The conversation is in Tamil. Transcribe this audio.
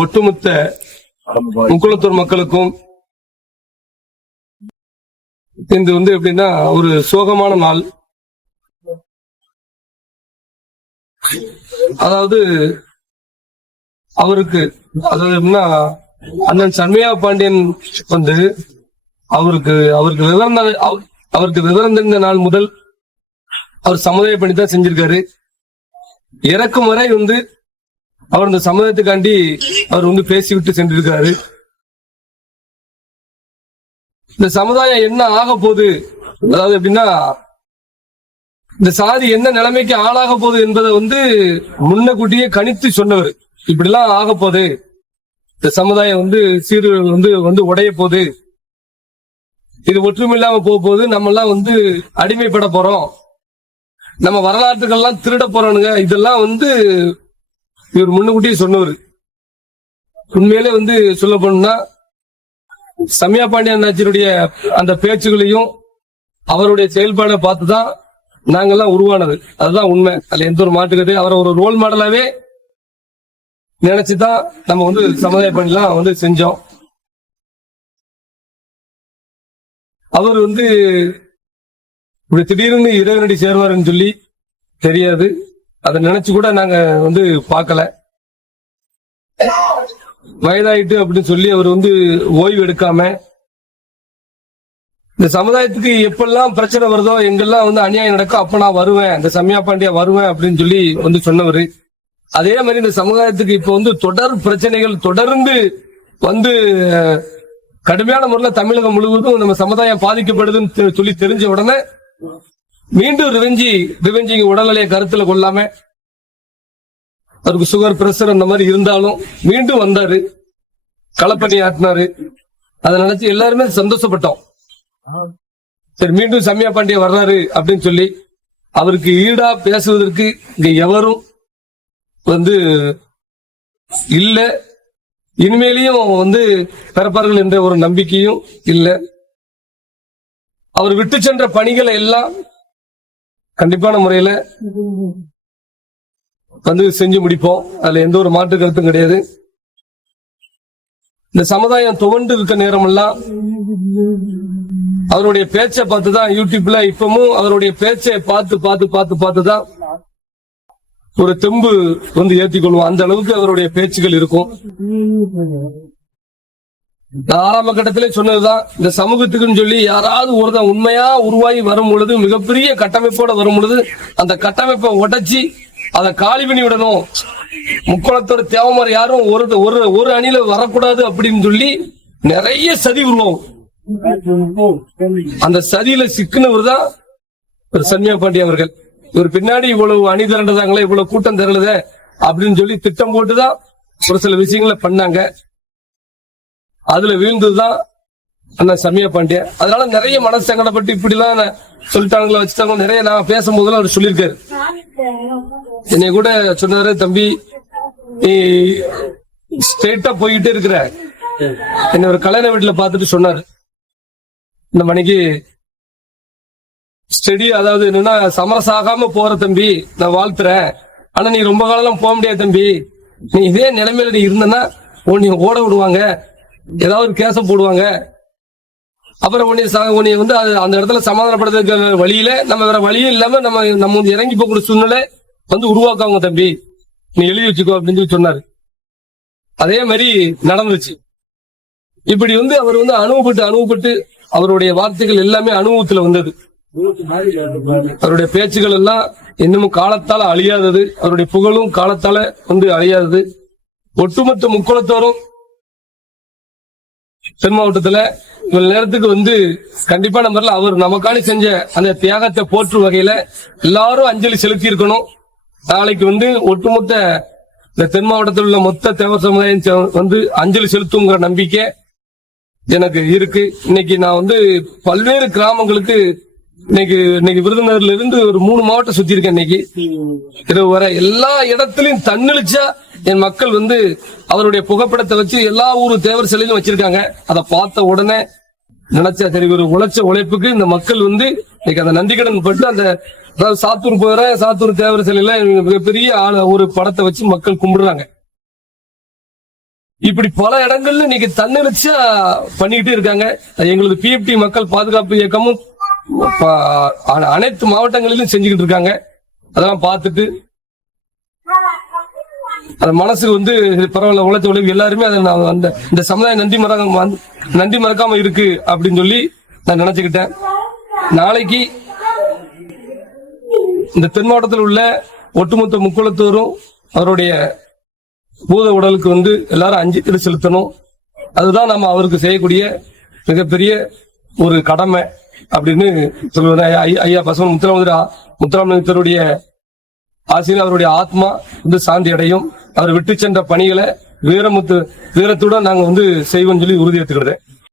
ஒட்டுமொத்த முக்குளத்தூர் மக்களுக்கும் இது எப்படின்னா ஒரு சோகமான நாள். அதாவது அவருக்கு எப்படின்னா அண்ணன் சண்முகா பாண்டியன் அவருக்கு விவரம் தெரிந்த நாள் முதல் அவர் சமுதாய பணி தான் செஞ்சிருக்காரு. இறக்கும் வரை அவர் இந்த சமுதாயத்துக்காண்டி அவர் பேசிவிட்டு சென்றிருக்காரு. இந்த சமுதாயம் என்ன ஆக போகுது, அதாவது எப்படின்னா இந்த சாதி என்ன நிலைமைக்கு ஆளாக போகுது என்பதை முன்னக்கூட்டியே கணித்து சொன்னவர். இப்படிலாம் ஆக போகுது, இந்த சமுதாயம் சீர்குலைவு உடைய போகுது, இது ஒற்றுமை இல்லாம போகுது, நம்ம எல்லாம் அடிமைப்பட போறோம், நம்ம வரலாற்றுகள்லாம் திருட போறோனுங்க, இதெல்லாம் இவர் முன்னக்கூட்டியே சொன்னவர். உண்மையிலே சொல்ல போனா சமயா பாண்டியன் ஆட்சியருடைய அந்த பேச்சுகளையும் அவருடைய செயல்பாடை பார்த்துதான் நாங்கெல்லாம் உருவானது. அதுதான் உண்மை, அதுல எந்த ஒரு மாட்டுக்கது. அவரை ஒரு ரோல் மாடலாவே நினைச்சுதான் நம்ம சமுதாய பணிலாம் செஞ்சோம். அவர் இப்படி திடீர்னு இறைவனடி சேர்வாருன்னு சொல்லி தெரியாது. அதை நினைச்சு கூட நாங்க பார்க்கல. வயதாயிட்டு அப்படின்னு சொல்லி அவர் ஓய்வு எடுக்காம இந்த சமுதாயத்துக்கு எப்பெல்லாம் பிரச்சனை வருதோ, எங்கெல்லாம் அநியாயம் நடக்கும், அப்ப நான் வருவேன், இந்த சமயா பாண்டியா வருவேன் அப்படின்னு சொல்லி சொன்னவர். அதே மாதிரி இந்த சமுதாயத்துக்கு இப்ப தொடர் பிரச்சனைகள் தொடர்ந்து கடுமையான முறையில் தமிழகம் முழுவதும் நம்ம சமுதாயம் பாதிக்கப்படுதுன்னு சொல்லி தெரிஞ்ச உடனே மீண்டும் ரிவெஞ்சிங் உடல்நிலையை கருத்துல கொள்ளாம, அவருக்கு சுகர் பிரஷர் அந்த மாதிரி இருந்தாலும் மீண்டும் வந்தாரு, களப்பணி ஆட்டினாரு. அதை நினைச்சு எல்லாருமே சந்தோஷப்பட்டோம். சரி, மீண்டும் சமயா பாண்டியா வர்றாரு அப்படின்னு சொல்லி அவருக்கு ஈடா பேசுவதற்கு இங்க எவரும் இல்ல, இனிமேலையும் பிறப்பார்கள் என்ற ஒரு நம்பிக்கையும் இல்ல. அவர் விட்டு சென்ற பணிகளை எல்லாம் கண்டிப்பான முறையில செஞ்சு முடிப்போம். அதுல எந்த ஒரு மாற்று கருத்தும் கிடையாது. இந்த சமுதாயம் துவண்டு இருக்க நேரம் எல்லாம் அவருடைய பேச்சை பார்த்துதான் யூடியூப்ல இப்பவும் அவருடைய பேச்சை பார்த்துதான் ஒரு தெம்பு ஏற்றிக்கொள்வோம். அந்த அளவுக்கு அவருடைய பேச்சுகள் இருக்கும். ஆரம்ப கட்டத்திலே சொன்னதுதான், இந்த சமூகத்துக்குன்னு சொல்லி யாராவது ஒருதான் உண்மையா உருவாகி வரும் பொழுது, மிகப்பெரிய கட்டமைப்போட வரும் பொழுது, அந்த கட்டமைப்பை உடைச்சி அதை காலி பண்ணி விடணும். முக்குளத்தோட தேவமார் யாரும் ஒரு அணியில வரக்கூடாது அப்படின்னு சொல்லி நிறைய சதி உருவாகும். அந்த சதியில சிக்கினவர் தான் சண்முகா பாண்டியன் அவர்கள். இவர் பின்னாடி இவ்வளவு அணி திரண்டதாங்களே, இவ்வளவு கூட்டம் திரளுத அப்படின்னு சொல்லி திட்டம் போட்டுதான் ஒரு சில விஷயங்களை பண்ணாங்க. அதுல வீழ்ந்ததுதான் அண்ணா சமயா பாண்டியன். அதனால நிறைய மனசு சங்கடப்பட்டு இப்படிலாம் சொல்லிட்டாங்களா வச்சுட்டாங்க. நிறைய நான் பேசும்போதெல்லாம் அவர் சொல்லியிருக்காரு. என்னை கூட சொன்னாரு, தம்பி நீ ஸ்ட்ரெயிட்டா போய்கிட்டே இருக்கிற, என்ன ஒரு கல்யாண வீட்டுல பாத்துட்டு சொன்னாரு, இந்த மணிக்கு ஸ்டெடி, அதாவது என்னன்னா சமரசாகாம போற தம்பி, நான் வாழ்த்துறேன். ஆனா நீ ரொம்ப காலம் போக முடியாது தம்பி, நீ இதே நிலைமையில நீ இருந்தனா நீ ஓட விடுவாங்க, ஏதாவது கேச போடுவாங்க, அப்புறம் உன்னை அந்த இடத்துல சமாதானப்படுத்துற வழியில நம்ம வேற வழியும் இல்லாம நம்ம இறங்கி போகக்கூடிய சூழ்நிலை உருவாக்குவாங்க தம்பி, நீ எழுதி வச்சுக்கோ அப்படின்னு சொல்லி சொன்னாரு. அதே மாதிரி நடந்துச்சு. இப்படி அவர் அனுபவப்பட்டு அவருடைய வார்த்தைகள் எல்லாமே அனுபவத்துல வந்தது. அவருடைய பேச்சுகள் எல்லாம் இன்னமும் காலத்தால அழியாதது, அவருடைய புகழும் காலத்தால அழியாதது. ஒட்டுமொத்த முக்குளத்தோரும் தென் மாவட்டத்துல இவ்வளவு நேரத்துக்கு கண்டிப்பா நம்பர்ல அவர் நமக்காண்டி செஞ்ச அந்த தியாகத்தை போற்றும் வகையில எல்லாரும் அஞ்சலி செலுத்தி இருக்கணும். நாளைக்கு ஒட்டுமொத்த இந்த தென் மாவட்டத்தில் உள்ள மொத்த தேவர் சமுதாயம் அஞ்சலி செலுத்துங்கிற நம்பிக்கை எனக்கு இருக்கு. இன்னைக்கு நான் பல்வேறு கிராமங்களுக்கு இன்னைக்கு விருதுநகர்ல இருந்து ஒரு 3 மாவட்டம் சுத்தி இருக்கேன். இன்னைக்கு இரவு வர எல்லா இடத்துலயும் தன்னெழுச்சா என் மக்கள் அவருடைய புகைப்படத்தை வச்சு எல்லா ஊரு தேவர் சிலையிலும் வச்சிருக்காங்க. அதை பார்த்த உடனே நினைச்சா சரி, ஒரு உழைப்புக்கு இந்த மக்கள் இன்னைக்கு அந்த நந்திக்கடன் பட்டு அந்த சாத்தூர் போற சாத்தூர் தேவர் சிலையில மிகப்பெரிய ஒரு படத்தை வச்சு மக்கள் கும்பிடுறாங்க. இப்படி பல இடங்கள்ல இன்னைக்கு தன்னெழுச்சியா பண்ணிக்கிட்டே இருக்காங்க. எங்களுக்கு பிஎப்டி மக்கள் பாதுகாப்பு இயக்கமும் அனைத்து மாவட்டங்களிலும் செஞ்சுக்கிட்டு இருக்காங்க. அதெல்லாம் பார்த்துட்டு அந்த மனசுக்கு வந்து பரவாயில்ல, உழைச்ச உழைப்பு எல்லாருமே அதை இந்த சமுதாயம் நன்றி மறக்காம இருக்கு அப்படின்னு சொல்லி நான் நினைச்சுக்கிட்டேன். நாளைக்கு இந்த தென் மாவட்டத்தில் உள்ள ஒட்டுமொத்த முக்குளத்தூரும் அவருடைய பூத உடலுக்கு வந்து எல்லாரும் அஞ்சலி செலுத்தணும். அதுதான் நம்ம அவருக்கு செய்யக்கூடிய மிகப்பெரிய ஒரு கடமை அப்படின்னு சொல்லுவேன். ஐயா பசுமன் முத்துராமலிங்கத்தருடைய ஆசையில் அவருடைய ஆத்மா வந்து சாந்தி அடையும். அவர் விட்டு சென்ற பணிகளை வீரத்துடன் நாங்க வந்து செய்வோம் சொல்லி உறுதி ஏற்றுக்கிறேன்.